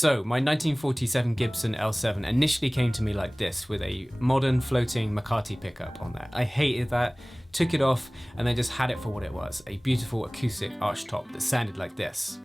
So my 1947 Gibson L7 initially came to me like this, with a modern floating McCarthy pickup on there. I hated that, took it off, and then just had it for what it was, a beautiful acoustic archtop that sounded like this.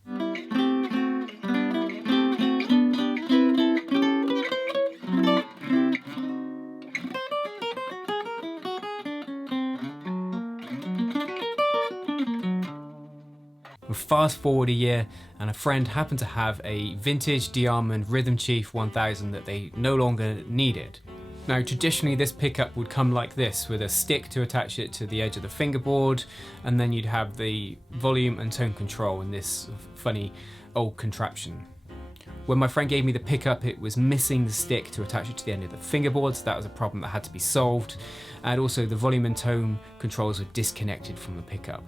Fast forward a year, and a friend happened to have a vintage DeArmond Rhythm Chief 1000 that they no longer needed. Now traditionally this pickup would come like this, with a stick to attach it to the edge of the fingerboard, and then you'd have the volume and tone control in this funny old contraption. When my friend gave me the pickup, it was missing the stick to attach it to the end of the fingerboard, so that was a problem that had to be solved. And also the volume and tone controls were disconnected from the pickup.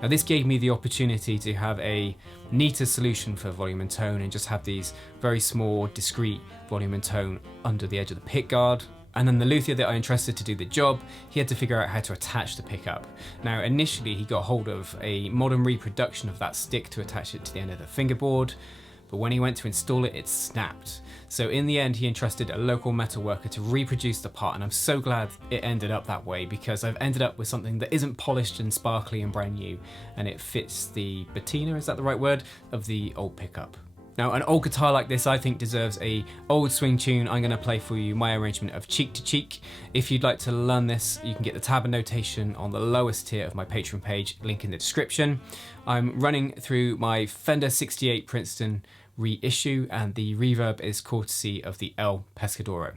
Now this gave me the opportunity to have a neater solution for volume and tone, and just have these very small, discrete volume and tone under the edge of the pickguard. And then the luthier that I entrusted to do the job, he had to figure out how to attach the pickup. Now initially he got hold of a modern reproduction of that stick to attach it to the end of the fingerboard, but when he went to install it, it snapped. So in the end, he entrusted a local metal worker to reproduce the part, and I'm so glad it ended up that way, because I've ended up with something that isn't polished and sparkly and brand new, and it fits the patina, is that the right word, of the old pickup. Now an old guitar like this I think deserves a old swing tune. I'm going to play for you my arrangement of Cheek to Cheek. If you'd like to learn this, you can get the tab and notation on the lowest tier of my Patreon page, link in the description. I'm running through my Fender 68 Princeton reissue, and the reverb is courtesy of the El Pescadero.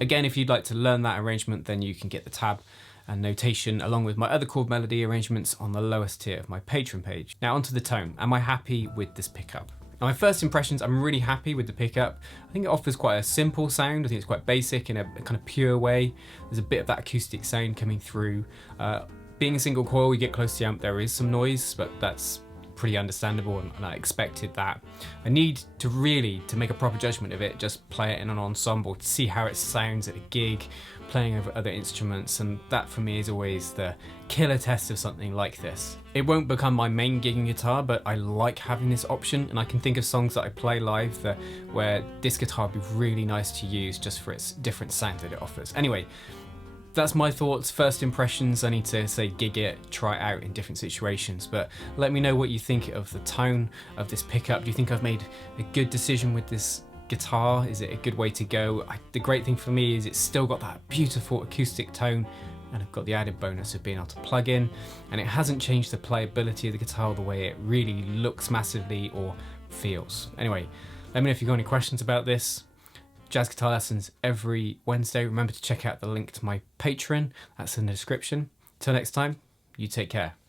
Again, if you'd like to learn that arrangement, then you can get the tab and notation along with my other chord melody arrangements on the lowest tier of my Patreon page. Now onto the tone. Am I happy with this pickup? Now my first impressions, I'm really happy with the pickup. I think it offers quite a simple sound. I think it's quite basic in a kind of pure way. There's a bit of that acoustic sound coming through. Being a single coil, we get close to the amp, there is some noise, but that's pretty understandable, and I expected that. I need to make a proper judgment of it, just play it in an ensemble to see how it sounds at a gig, playing over other instruments, and that for me is always the killer test of something like this. It won't become my main gigging guitar, but I like having this option, and I can think of songs that I play live where this guitar would be really nice to use just for its different sound that it offers. Anyway, that's my thoughts, first impressions. I need to say gig it, try it out in different situations, but let me know what you think of the tone of this pickup. Do you think I've made a good decision with this guitar? Is it a good way to go? The great thing for me is it's still got that beautiful acoustic tone, and I've got the added bonus of being able to plug in, and it hasn't changed the playability of the guitar the way it really looks massively or feels. Anyway, let me know if you've got any questions about this. Jazz guitar lessons every Wednesday. Remember to check out the link to my Patreon, that's in the description. Till next time, you take care.